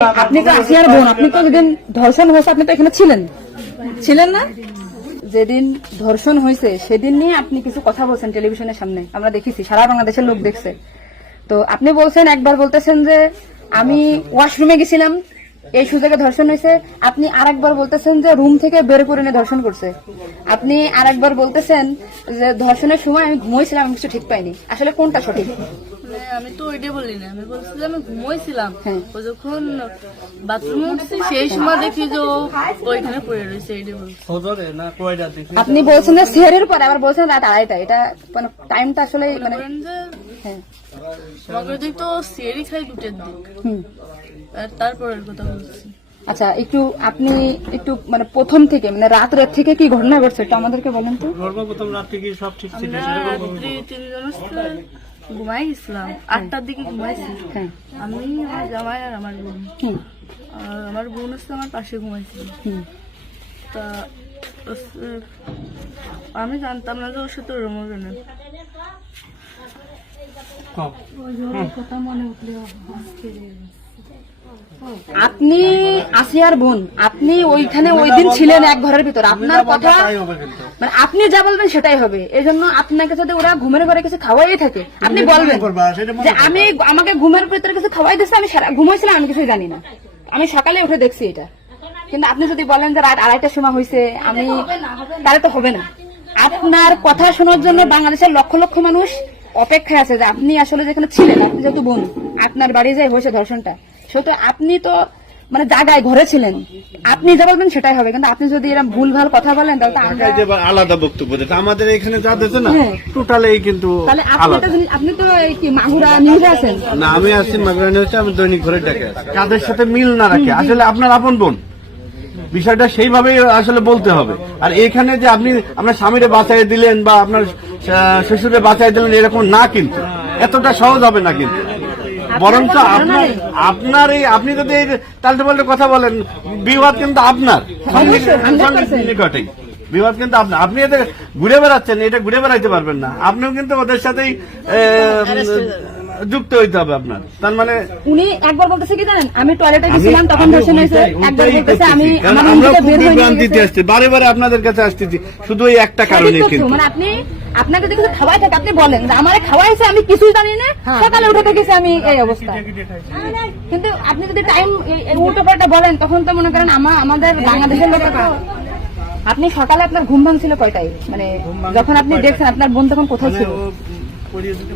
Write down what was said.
আপনি তো আসিয়ার বোন, আপনি তো যেদিন ধর্ষণ হয়েছে আপনি তো এখানে ছিলেন না? যেদিন ধর্ষণ হয়েছে সেদিন নিয়ে আপনি কিছু কথা বলছেন টেলিভিশনের সামনে, আমরা দেখেছি, সারা বাংলাদেশের লোক দেখছে। তো আপনি বলছেন, একবার বলতেছেন যে আমি ওয়াশরুমে গেছিলাম এই সুযোগে ধর্ষণ হয়েছে, আপনি আরেকবার বলতেছেন যে রুম থেকে বের করে নিয়ে ধর্ষণ করছে, আপনি আরেকবার বলতেছেন যে ধর্ষণের সময় আমি ঘুমোইছিলাম, আমি কিছু ঠিক পাইনি। আসলে কোনটা সঠিক? আমি তো ওইটাই বলি না, আমি বলছি যে আমি ঘুমোইছিলাম, ও যখন বাথরুমে উঠছি সেই সময় দেখি যে ওইখানে পড়ে রয়েছে, এইটাই বলছি। আপনি বলছেন যে সেহরের পরে, আবার বলছেন রাত 2:30, এটা মানে টাইমটা আসলে মানে হ্যাঁ আমাকে দেখতো সিয়ারি খাই 2টার দিক, তারপরের কথা বলছি। আচ্ছা, আপনি একটু মানে প্রথম থেকে মানে রাত থেকে কি ঘটনা ঘটছে একটু আমাদেরকে বলেন তো। প্রথম রাত থেকে সব ঠিক ছিল, তিনজন ঘুমাই গেছিলাম, 8টার দিকে ঘুমাইছি। আমি, আমার জামাই আর আমার বোন, আমার বোন হচ্ছে আমার পাশে ঘুমাইছিল। তা আমি জানতাম না যে ওর সাথে ওরম হবে না। আপনি আসিয়ার বোন, আপনি ওইখানে ওই দিন ছিলেন এক ঘরের ভিতর, আপনার কথা মানে আপনি যা বলবেন সেটাই হবে। এই জন্য আপনাকে যদি ওরা ঘুমের ঘরে কিছু খাওয়াই থাকে আপনি বলবেন যে আমাকে ঘুমের ভিতরে কিছু খাওয়াই দিচ্ছে, আমি ঘুমাইছিলাম, আমি কিছু জানি না, আমি সকালে উঠে দেখছি এটা। কিন্তু আপনি যদি বলেন যে রাত 2:30টার সময় হয়েছে, আমি তাহলে তো হবে না। আপনার কথা শোনার জন্য বাংলাদেশের লক্ষ লক্ষ মানুষ অপেক্ষায় আছে যে আপনি আসলে যেখানে ছিলেন, আপনি যেহেতু বোন, আপনার বাড়ি যায় হয়েছে ধর্ষণটা, সেহেতু আপনি তো মানে জায়গায় ঘরে ছিলেন, আপনি যা বলবেন সেটাই হবে। কিন্তু আপনি যদি এরকম ভুলভাল কথা বলেন তাহলে তো আমরা আলাদা বক্তব্য দিতে, আমাদের এখানে যা দিতে না টোটালি কিন্তু তাহলে আপনি তো কি মাগুরা নিউজে আছেন না, আমি আছি মাগুরা নিউজে, আমি দৈনিক ঘরে ডাকে কাদের সাথে মিল না রাখে আসলে আপনার আপন বোন, বিষয়টা সেইভাবেই আসলে বলতে হবে। আর এখানে যে আপনি আপনার স্বামীরে বাঁচাই দিলেন বা আপনার শ্বশুরে বাঁচাই দিলেন এরকম না, কিন্তু এতটা সহজ হবে না। কিন্তু বরঞ্চ আপনার এই আপনি যদি এই তাল্টে পাল্টে কথা বলেন, বিবাদ কিন্তু আপনার নিকটেই, বিবাদ কিন্তু আপনার। আপনি এদের ঘুরে বেড়াচ্ছেন, এটা ঘুরে বেড়াইতে পারবেন না, আপনিও কিন্তু ওদের সাথেই যুক্ত হইতে হবে আপনার। তার মানে উনি একবার বলতেছে কি জানেন, আমি টয়লেটে গেছিলাম তখন ধর্ষণ হয়েছে, একবার বলতেছে আমি আমরা খুব বিভ্রান্তিতে আসছি, বারে বারে আপনাদের কাছে আসতেছি শুধু এই একটা কারণে। কিন্তু মানে আপনাকে যদি কিছু খাওয়াই থাকে আপনি বলেন যে আমারে খাওয়াইছে, আমি কিছুই জানি না, সকালে উঠে দেখেছি আমি এই অবস্থা। কিন্তু আপনি যদি টাইম উল্টো পাল্টা বলেন তখন তো মনে করেন আমাদের বাংলাদেশের লোক। আপনি সকালে আপনার ঘুম ভাঙছিল কয়টায়, মানে যখন আপনি দেখছেন আপনার বোন তখন কোথায় ছিল? পড়েছিল